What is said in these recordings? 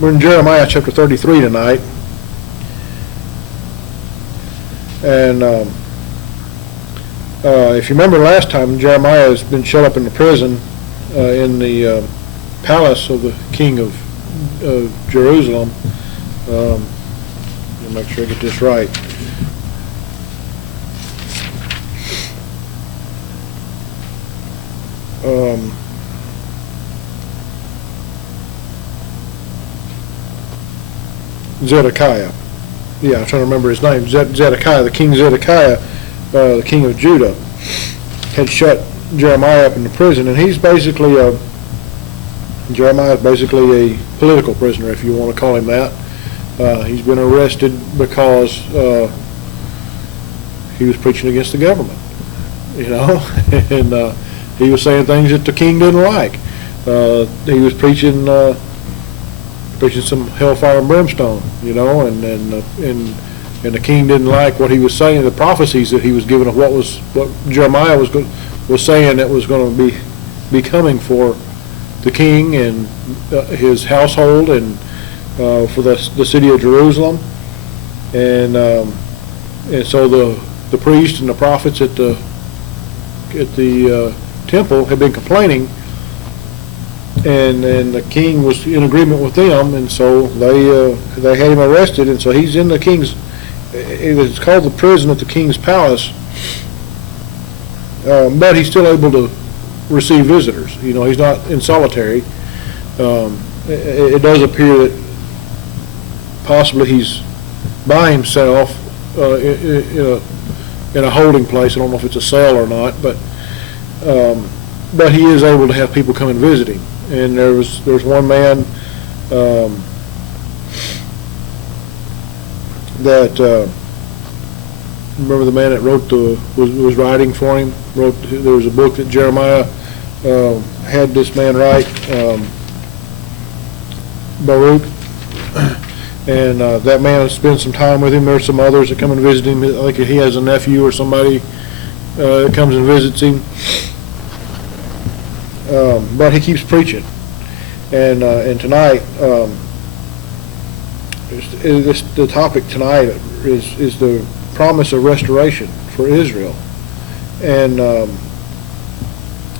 We're in Jeremiah chapter 33 tonight. And if you remember last time, Jeremiah has been shut up in the prison in the palace of the king of Jerusalem. Let me make sure I get this right. Zedekiah. Yeah, I'm trying to remember his name. Zedekiah, the king Zedekiah, the king of Judah, had shut Jeremiah up in the prison, and he's basically Jeremiah is basically a political prisoner, if you want to call him that. He's been arrested because he was preaching against the government, and he was saying things that the king didn't like. He was preaching some hellfire and brimstone, and the king didn't like what he was saying, the prophecies that he was giving of what Jeremiah was saying that was going to be coming for the king and his household and for the city of Jerusalem, and so the priests and the prophets at the temple had been complaining, and the king was in agreement with them, and so they had him arrested, and so he's in the king's. It's called the prison at the king's palace, but he's still able to receive visitors. He's not in solitary. It does appear that possibly he's by himself in a holding place. I don't know if it's a cell or not, but he is able to have people come and visit him. And there's one man that remember the man that was writing for him. There was a book that Jeremiah had this man write, Baruch, and that man has spent some time with him. There's some others that come and visit him. I think he has a nephew or somebody that comes and visits him. But he keeps preaching, and tonight, the topic tonight is the promise of restoration for Israel, and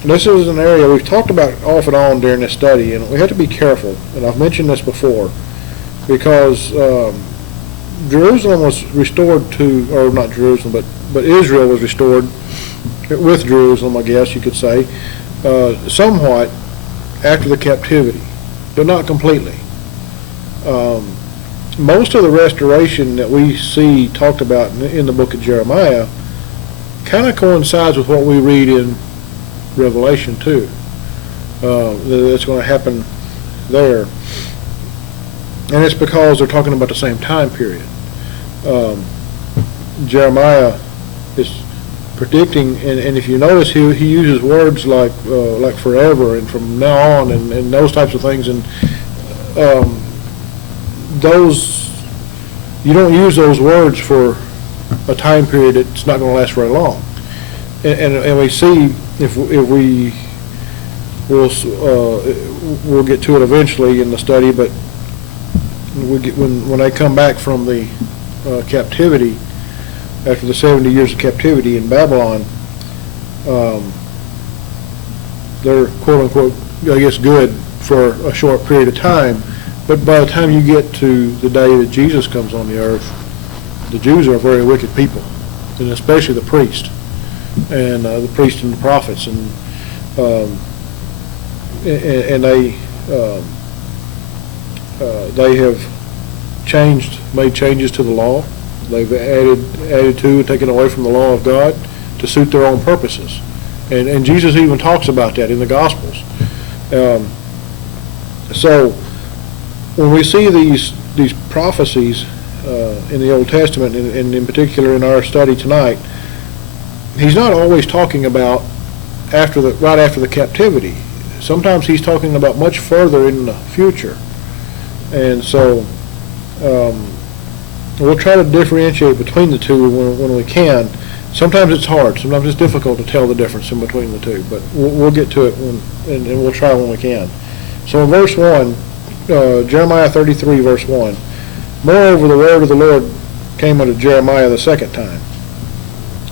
this is an area we've talked about off and on during this study, and we have to be careful. And I've mentioned this before, because Jerusalem was restored or not Jerusalem, but Israel was restored with Jerusalem, I guess you could say. Somewhat after the captivity, but not completely. Most of the restoration that we see talked about in the book of Jeremiah kind of coincides with what we read in Revelation 2. That's going to happen there. And it's because they're talking about the same time period. Jeremiah is predicting, and if you notice, he uses words like forever and from now on and those types of things, and those, you don't use those words for a time period that's not going to last very long. And we see if we'll get to it eventually in the study, but when they come back from the captivity, after the 70 years of captivity in Babylon, they're quote-unquote, I guess, good for a short period of time. But by the time you get to the day that Jesus comes on the earth, the Jews are a very wicked people, and especially the priest, and the priests and the prophets, and they have made changes to the law. They've added to and taken away from the law of God to suit their own purposes, and Jesus even talks about that in the Gospels. So when we see these prophecies in the Old Testament, and in particular in our study tonight, he's not always talking about right after the captivity. Sometimes he's talking about much further in the future, and so we'll try to differentiate between the two when we can. Sometimes it's hard. Sometimes it's difficult to tell the difference in between the two, but we'll get to it and we'll try when we can. So in verse 1, Jeremiah 33, verse 1. Moreover, the word of the Lord came unto Jeremiah the second time,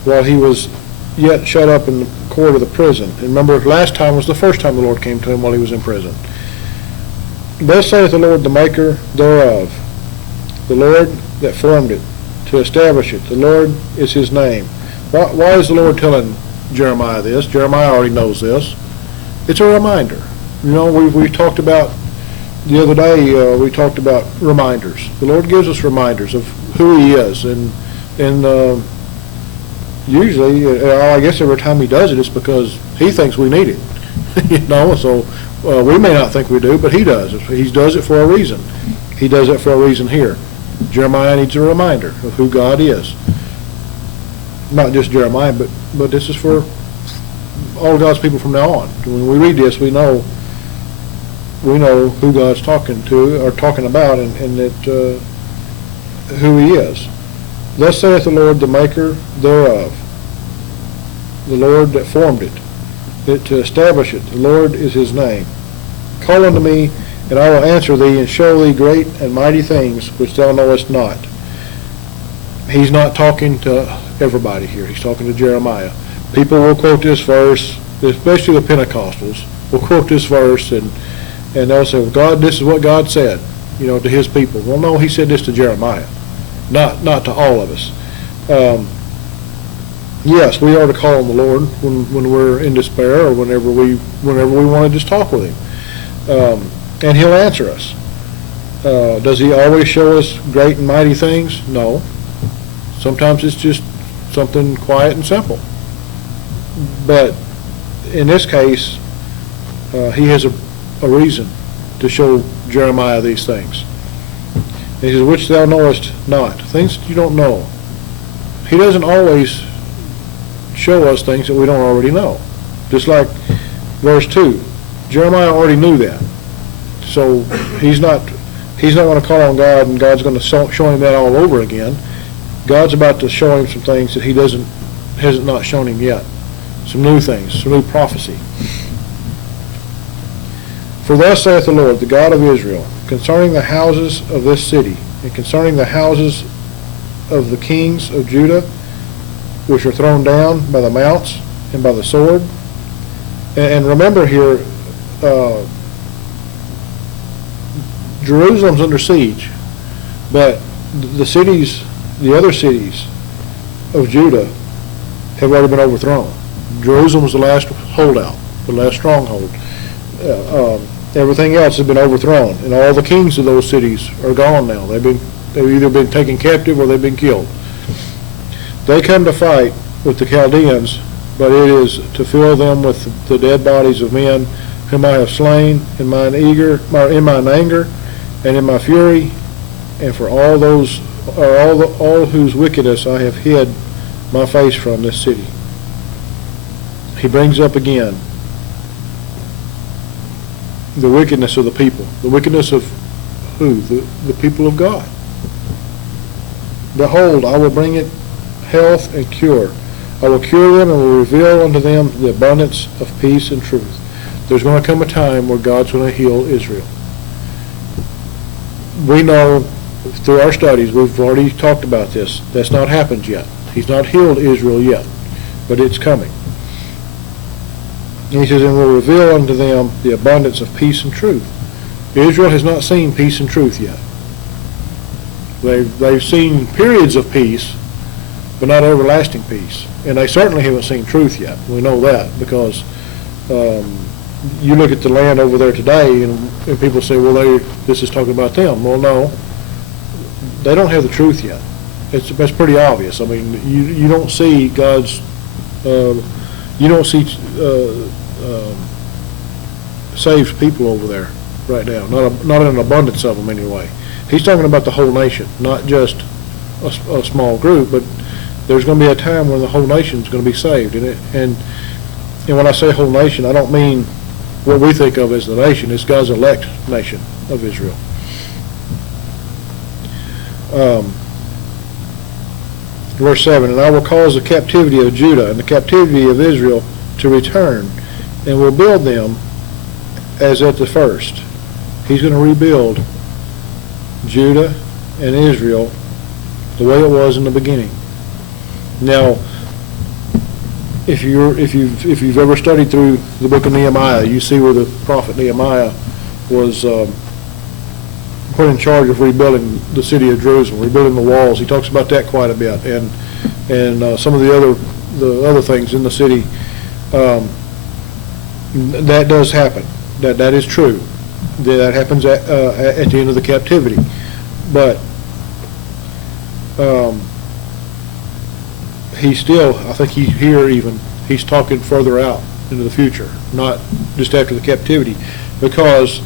while he was yet shut up in the court of the prison. And remember, last time was the first time the Lord came to him while he was in prison. Thus saith the Lord, the maker thereof, the Lord that formed it, to establish it. The Lord is his name. Why is the Lord telling Jeremiah this? Jeremiah already knows this. It's a reminder. You know, we talked about, the other day, we talked about reminders. The Lord gives us reminders of who he is, and usually, I guess every time he does it, it's because he thinks we need it. You know, so we may not think we do, but he does. He does it for a reason. He does it for a reason here. Jeremiah needs a reminder of who God is. Not just Jeremiah, but this is for all God's people from now on. When we read this, we know who God's talking to or talking about, and that who he is. Thus saith the Lord, the maker thereof, the Lord that formed it, that to establish it. The Lord is his name. Call unto me, and I will answer thee, and show thee great and mighty things which thou knowest not. He's not talking to everybody here. He's talking to Jeremiah. People will quote this verse, especially the Pentecostals, will quote this verse, and they'll say, well, God, this is what God said, you know, to his people. Well, no, he said this to Jeremiah, not to all of us. Yes, we are to call on the Lord when we're in despair, or whenever we want to just talk with him, and he'll answer us. Does he always show us great and mighty things? No. Sometimes it's just something quiet and simple. But in this case, he has a reason to show Jeremiah these things. And he says, which thou knowest not, things that you don't know. He doesn't always show us things that we don't already know. Just like verse 2, Jeremiah already knew that. So he's not going to call on God, and God's going to show him that all over again. God's about to show him some things that he hasn't not shown him yet. Some new things, some new prophecy. For thus saith the Lord, the God of Israel, concerning the houses of this city, and concerning the houses of the kings of Judah, which are thrown down by the mounts and by the sword. And remember here, Jerusalem's under siege, but the other cities of Judah have already been overthrown. Jerusalem was the last holdout, the last stronghold. Everything else has been overthrown, and all the kings of those cities are gone now. They've either been taken captive or they've been killed. They come to fight with the Chaldeans, but it is to fill them with the dead bodies of men whom I have slain in mine anger and in my fury, and for all whose wickedness I have hid my face from this city. He brings up again the wickedness of the people. The wickedness of who? The people of God. Behold, I will bring it health and cure. I will cure them and will reveal unto them the abundance of peace and truth. There's going to come a time where God's going to heal Israel. We know through our studies, we've already talked about this. That's not happened yet. He's not healed Israel yet, but it's coming. And he says, and will reveal unto them the abundance of peace and truth. Israel has not seen peace and truth yet. They've seen periods of peace, but not everlasting peace. And they certainly haven't seen truth yet. We know that because you look at the land over there today, and people say, well, this is talking about them. Well, no, they don't have the truth yet. That's pretty obvious. I mean, you don't see God's, you don't see saved people over there right now. Not an abundance of them anyway. He's talking about the whole nation, not just a small group, but there's going to be a time when the whole nation is going to be saved. And when I say whole nation, I don't mean what we think of as the nation. It's God's elect nation of Israel. Verse 7, and I will cause the captivity of Judah and the captivity of Israel to return, and will build them as at the first, He's going to rebuild Judah and Israel the way it was in the beginning. Now, if you've ever studied through the book of Nehemiah, you see where the prophet Nehemiah was put in charge of rebuilding the city of Jerusalem, rebuilding the walls. He talks about that quite a bit, and some of the other things in the city. That does happen. That is true. That happens at the end of the captivity. But he's still, I think he's talking further out into the future, not just after the captivity, because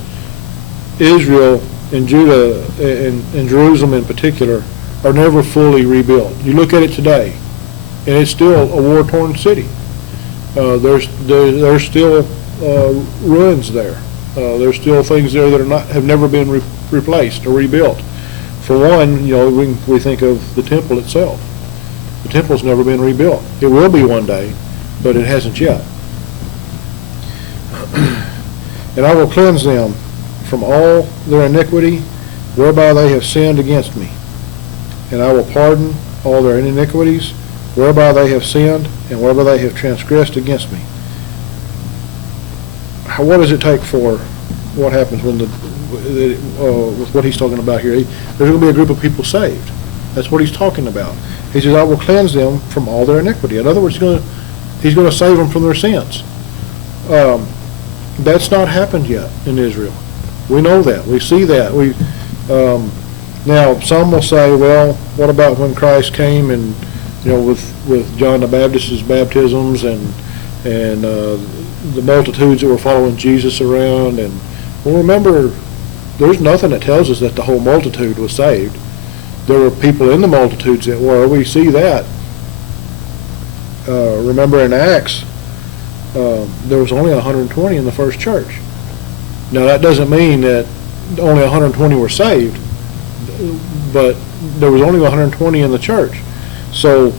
Israel and Judah and Jerusalem in particular are never fully rebuilt. You look at it today, and it's still a war-torn city. There's still ruins there. There's still things there that have never been replaced or rebuilt. For one, we think of the temple itself. The temple's never been rebuilt. It will be one day, but it hasn't yet. And I will cleanse them from all their iniquity whereby they have sinned against me. And I will pardon all their iniquities whereby they have sinned and whereby they have transgressed against me. What does it take for what happens when with what he's talking about here? There's going to be a group of people saved. That's what he's talking about. He says, I will cleanse them from all their iniquity. In other words, he's going to save them from their sins. That's not happened yet in Israel. We know that. We see that. Now, some will say, well, what about when Christ came and, with John the Baptist's baptisms and the multitudes that were following Jesus around? And well, remember, there's nothing that tells us that the whole multitude was saved. There were people in the multitudes that were. We see that. Remember in Acts, there was only 120 in the first church. Now, that doesn't mean that only 120 were saved, but there was only 120 in the church. So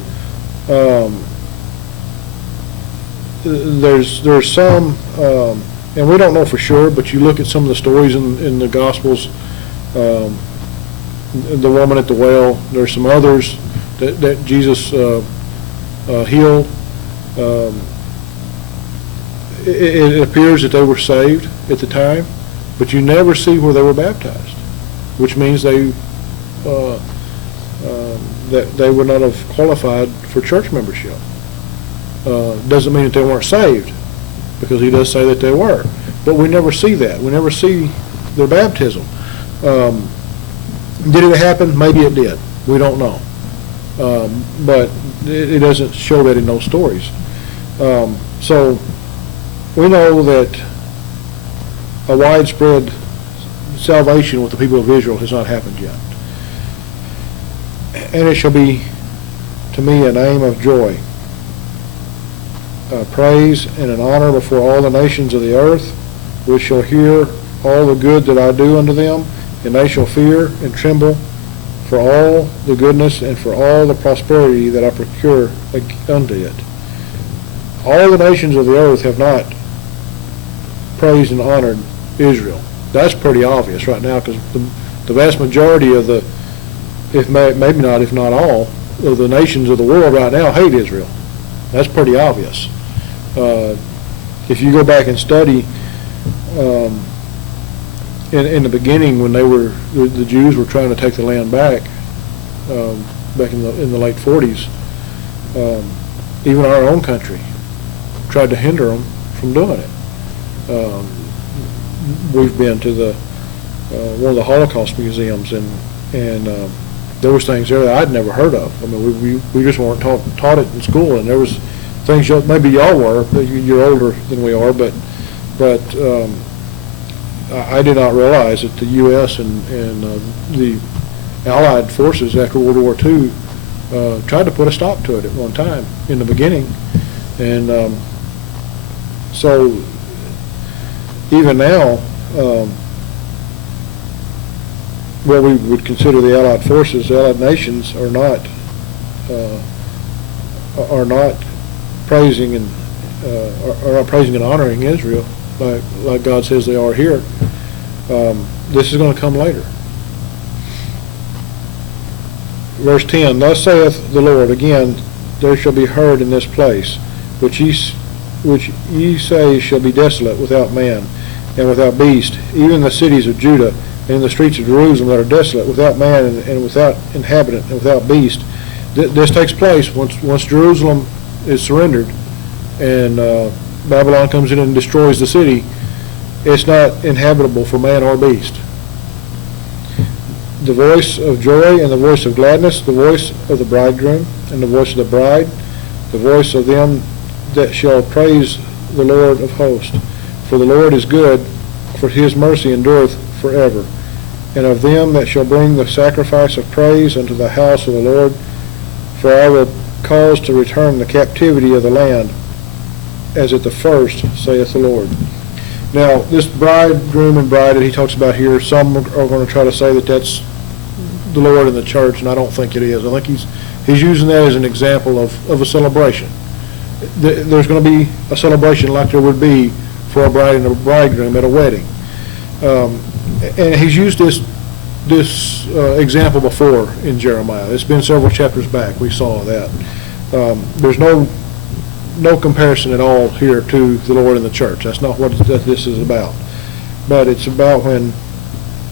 there's some, and we don't know for sure, but you look at some of the stories in the Gospels, the woman at the well, there's some others that Jesus healed. It appears that they were saved at the time, but you never see where they were baptized, which means that they would not have qualified for church membership. Doesn't mean that they weren't saved, because he does say that they were, but we never see that. We never see their baptism. Did it happen? Maybe it did. We don't know, but it doesn't show that in those stories. So we know that a widespread salvation with the people of Israel has not happened yet. And it shall be to me a name of joy, praise and an honor before all the nations of the earth, which shall hear all the good that I do unto them, and they shall fear and tremble for all the goodness and for all the prosperity that I procure unto it. All the nations of the earth have not praised and honored Israel. That's pretty obvious right now, because the vast majority of maybe not, if not all, of the nations of the world right now hate Israel. That's pretty obvious. If you go back and study in the beginning, when the Jews were trying to take the land back in the late 40s, even our own country tried to hinder them from doing it. We've been to one of the Holocaust museums, and there was things there that I'd never heard of. I mean, we just weren't taught it in school, and there was things maybe y'all were. You're older than we are, but I did not realize that the U.S. and the Allied forces after World War II tried to put a stop to it at one time in the beginning, and so even now, what we would consider the Allied forces, the Allied nations, are not praising and honoring Israel like God says they are here. This is going to come later. Verse 10, thus saith the Lord, again, there shall be heard in this place, which ye say shall be desolate, without man, and without beast, even the cities of Judah, and in the streets of Jerusalem that are desolate, without man, and without inhabitant, and without beast. This takes place once Jerusalem is surrendered, and Babylon comes in and destroys the city. It's not inhabitable for man or beast. The voice of joy and the voice of gladness, the voice of the bridegroom and the voice of the bride, the voice of them that shall praise the Lord of hosts. For the Lord is good, for his mercy endureth forever. And of them that shall bring the sacrifice of praise unto the house of the Lord, for I will cause to return the captivity of the land, as at the first, saith the Lord. Now, this bridegroom and bride that he talks about here, some are going to try to say that that's the Lord and the church, and I don't think it is. I think he's using that as an example of a celebration. There's going to be a celebration like there would be for a bride and a bridegroom at a wedding. And he's used this example before in Jeremiah. It's been several chapters back. We saw that. There's no comparison at all here to the Lord and the church. That's not what this is about. But it's about when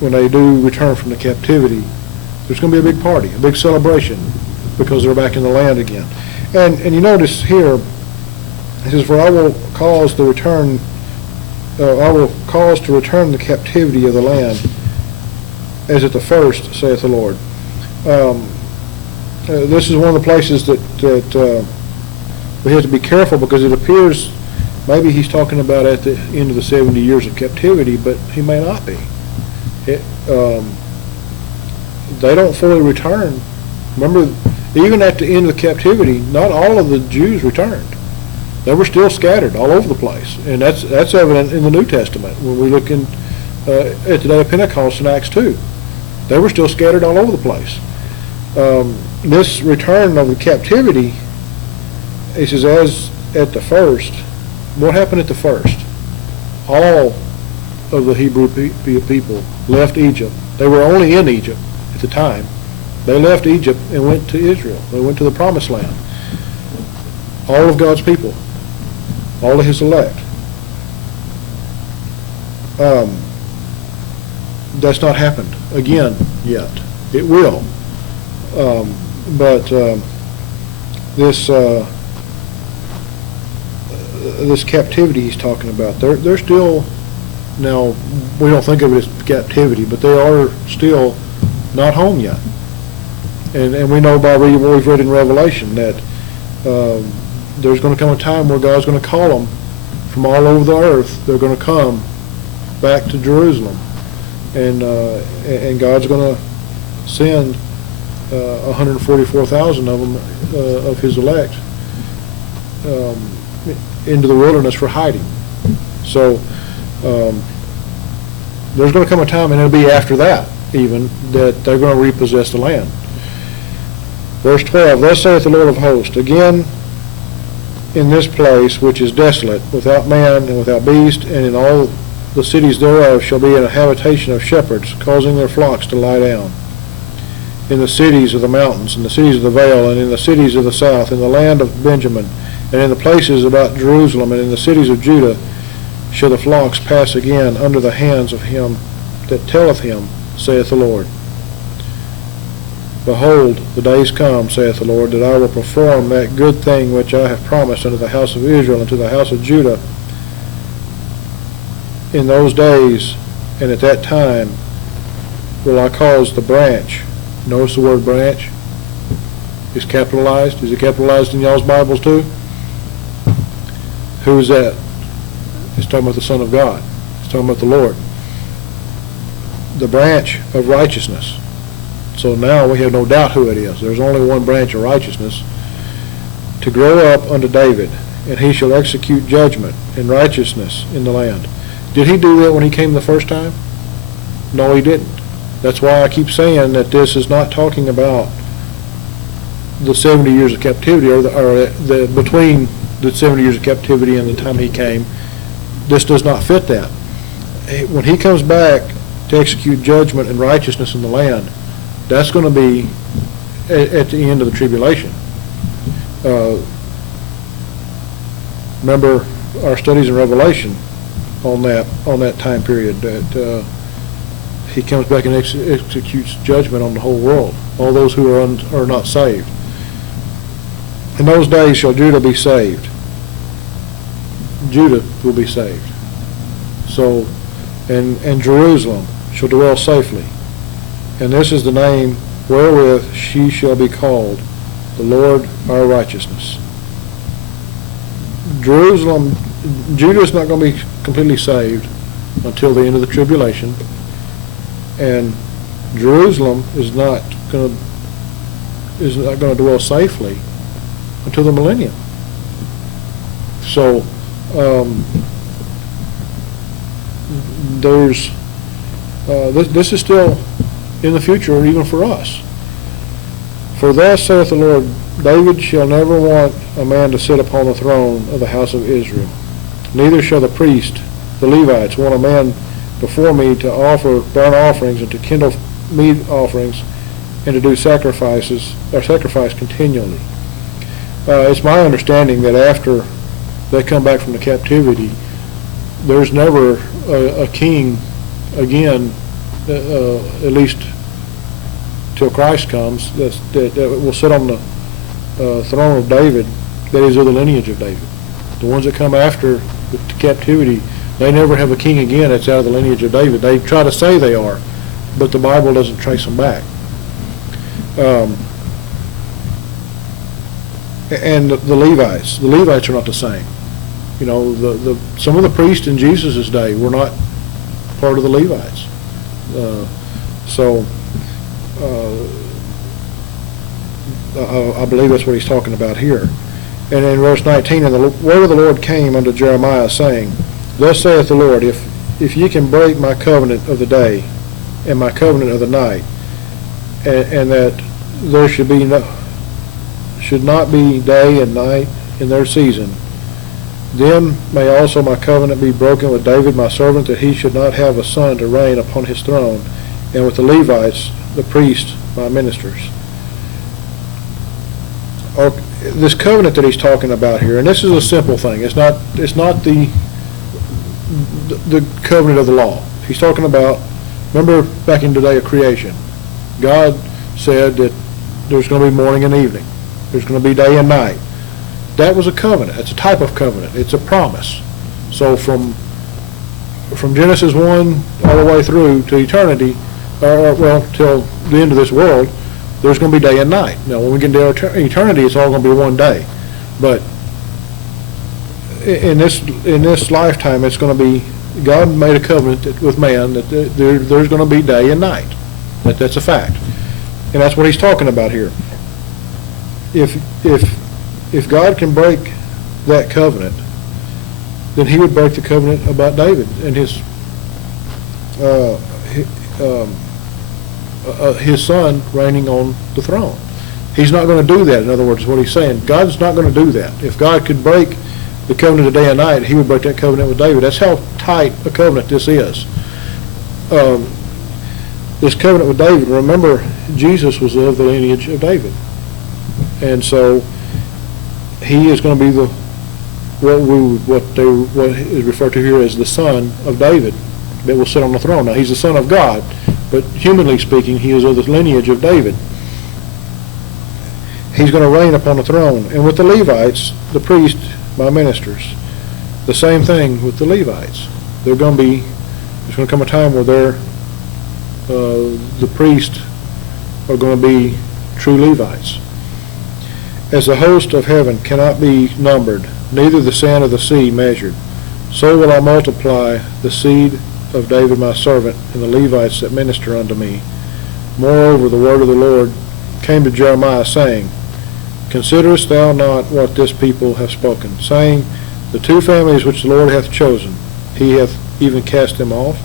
they do return from the captivity, there's going to be a big party, a big celebration, because they're back in the land again. And you notice here, it says, for I will cause to return the captivity of the land, as at the first, saith the Lord. This is one of the places that we have to be careful, because it appears maybe he's talking about at the end of the 70 years of captivity, but he may not be. They don't fully return. Remember, even at the end of the captivity, not all of the Jews returned. They were still scattered all over the place, and that's evident in the New Testament when we look at the day of Pentecost in Acts 2. They were still scattered all over the place. This return of the captivity, he says, as at the first. What happened at the first? All of the Hebrew people left Egypt. They were only in Egypt at the time. They left Egypt and went to Israel. They went to the Promised Land. All of God's people. All of his elect. That's not happened again yet. It will. But this captivity he's talking about, they're still, now we don't think of it as captivity, but they are still not home yet. And we know by reading what we've read in Revelation that there's going to come a time where God's going to call them from all over the earth. They're going to come back to Jerusalem, and God's going to send 144,000 of them, of his elect, into the wilderness for hiding. So there's going to come a time, and it'll be after that even, that they're going to repossess the land. Verse 12, thus saith the Lord of hosts, again in this place which is desolate, without man and without beast, and in all the cities thereof shall be a habitation of shepherds, causing their flocks to lie down. In the cities of the mountains, in the cities of the vale, and in the cities of the south, in the land of Benjamin, and in the places about Jerusalem, and in the cities of Judah, shall the flocks pass again under the hands of him that telleth him, saith the Lord. Behold, the days come, saith the Lord, that I will perform that good thing which I have promised unto the house of Israel and to the house of Judah. In those days and at that time will I cause the branch. Notice the word branch is capitalized. Is it capitalized in y'all's Bibles too? Who is that? It's talking about the Son of God. It's talking about the Lord. The branch of righteousness. So now we have no doubt who it is. There's only one branch of righteousness. To grow up unto David, and he shall execute judgment and righteousness in the land. Did he do that when he came the first time? No, he didn't. That's why I keep saying that this is not talking about the 70 years of captivity, or the between the 70 years of captivity and the time he came. This does not fit that. When he comes back to execute judgment and righteousness in the land. That's going to be at the end of the tribulation. Remember our studies in Revelation on that time period, that he comes back and executes judgment on the whole world, all those who are not saved. In those days shall Judah be saved. Judah will be saved. So, and Jerusalem shall dwell safely. And this is the name wherewith she shall be called, the Lord our righteousness. Jerusalem, Judah is not going to be completely saved until the end of the tribulation, and Jerusalem is not going to dwell safely until the millennium. So this is still in the future, even for us. For thus saith the Lord, David shall never want a man to sit upon the throne of the house of Israel. Neither shall the priest, the Levites, want a man before me to offer burnt offerings and to kindle meat offerings and to do sacrifice continually. It's my understanding that after they come back from the captivity, there's never a king again, at least till Christ comes, that will sit on the throne of David, that is of the lineage of David. The ones that come after the captivity, they never have a king again that's out of the lineage of David. They try to say they are, but the Bible doesn't trace them back. And the Levites are not the same. You know, some of the priests in Jesus' day were not part of the Levites. I believe that's what he's talking about here. And in verse 19, and the word of the Lord came unto Jeremiah, saying, Thus saith the Lord, if ye can break my covenant of the day and my covenant of the night, and that there should not be day and night in their season, then may also my covenant be broken with David my servant, that he should not have a son to reign upon his throne, and with the Levites, the priests, my ministers. This covenant that he's talking about here, and this is a simple thing. It's not the covenant of the law. He's talking about, remember back in the day of creation, God said that there's going to be morning and evening. There's going to be day and night. That was a covenant. It's a type of covenant. It's a promise. So from Genesis 1 all the way through to eternity, till the end of this world, there's going to be day and night. Now, when we get into eternity, it's all going to be one day. But in this lifetime, it's going to be, God made a covenant with man that there's going to be day and night. That's a fact. And that's what he's talking about here. If God can break that covenant, then he would break the covenant about David and his son reigning on the throne. He's not going to do that, in other words, is what he's saying. God's not going to do that. If God could break the covenant of day and night, he would break that covenant with David. That's how tight a covenant this is. This covenant with David, remember, Jesus was of the lineage of David. And so he is going to be what is referred to here as the son of David that will sit on the throne. Now, he's the son of God, but humanly speaking, he is of the lineage of David. He's going to reign upon the throne. And with the Levites, the priests, my ministers, the same thing with the Levites. There's going to come a time where the priests are going to be true Levites. As the host of heaven cannot be numbered, neither the sand of the sea measured, so will I multiply the seed of David my servant and the Levites that minister unto me. Moreover, the word of the Lord came to Jeremiah, saying, Considerest thou not what this people have spoken, saying, The two families which the Lord hath chosen, he hath even cast them off?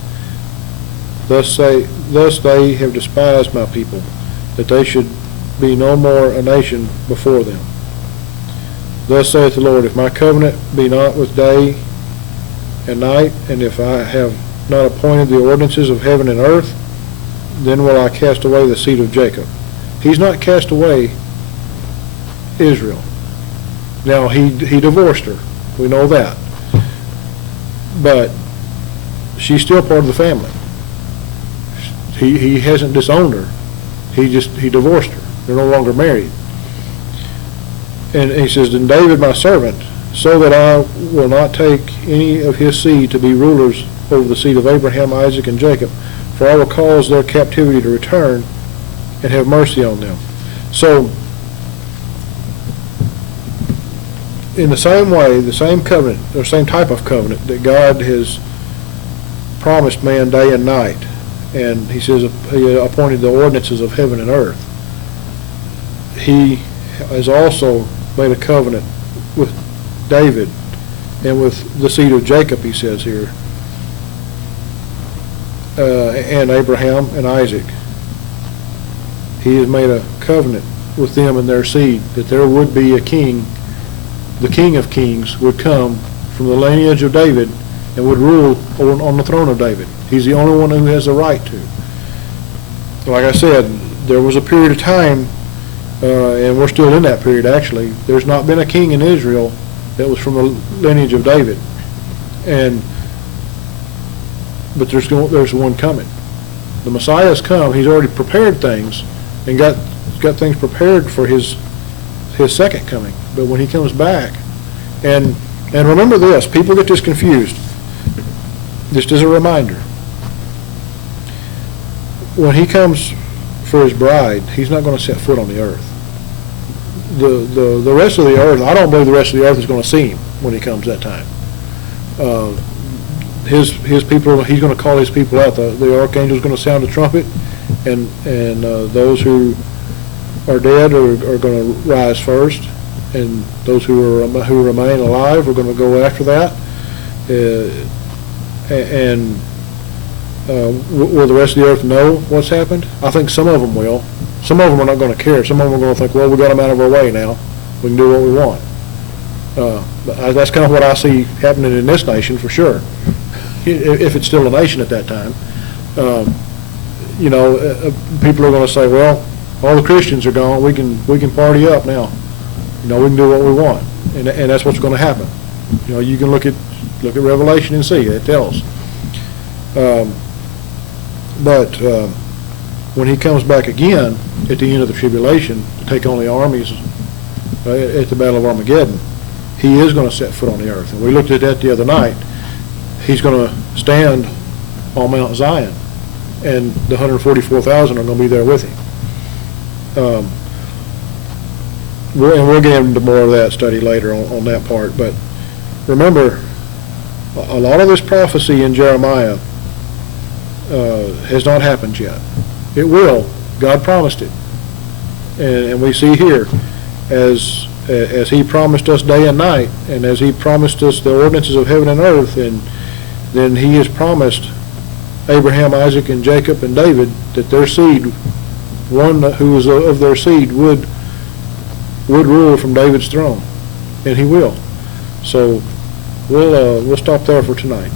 Thus they have despised my people, that they should be no more a nation before them. Thus saith the Lord, If my covenant be not with day and night, and if I have not appointed the ordinances of heaven and earth, then will I cast away the seed of Jacob. He's not cast away Israel. Now, he divorced her. We know that. But she's still part of the family. He hasn't disowned her. He divorced her. They're no longer married. And he says, then David my servant, so that I will not take any of his seed to be rulers over the seed of Abraham, Isaac, and Jacob, for I will cause their captivity to return and have mercy on them. So, in the same way, the same covenant, or same type of covenant that God has promised man day and night, and he says he appointed the ordinances of heaven and earth, he has also made a covenant with David and with the seed of Jacob, he says here, and Abraham and Isaac. He has made a covenant with them and their seed that there would be a king, the King of Kings would come from the lineage of David and would rule on the throne of David. He's the only one who has the right to. Like I said, there was a period of time, and we're still in that period actually, there's not been a king in Israel that was from the lineage of David. But there's one coming. The Messiah's come. He's already prepared things and got things prepared for his second coming. But when he comes back, and remember this, people get this confused. Just as a reminder, when he comes for his bride, he's not going to set foot on the earth. The rest of the earth, I don't believe the rest of the earth is going to see him when he comes that time. His people, he's going to call his people out. The archangel's going to sound the trumpet, and those who are dead are going to rise first, and those who remain alive are going to go after that. Will the rest of the earth know what's happened? I think some of them will. Some of them are not going to care. Some of them are going to think, well, we got them out of our way now. We can do what we want. That's kind of what I see happening in this nation for sure, if it's still a nation at that time. People are going to say, well, all the Christians are gone. We can party up now. We can do what we want, and that's what's going to happen. You can look at Revelation and see it tells. But when he comes back again at the end of the tribulation to take on the armies at the Battle of Armageddon, he is going to set foot on the earth. And we looked at that the other night. He's going to stand on Mount Zion, and the 144,000 are going to be there with him. We'll get into more of that study later on that part. But remember, a lot of this prophecy in Jeremiah has not happened yet. It will. God promised it. And we see here, as he promised us day and night, and as he promised us the ordinances of heaven and earth, and then he has promised Abraham, Isaac, and Jacob, and David that their seed, one who was of their seed, would rule from David's throne, and he will. So we'll stop there for tonight.